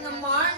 the mark.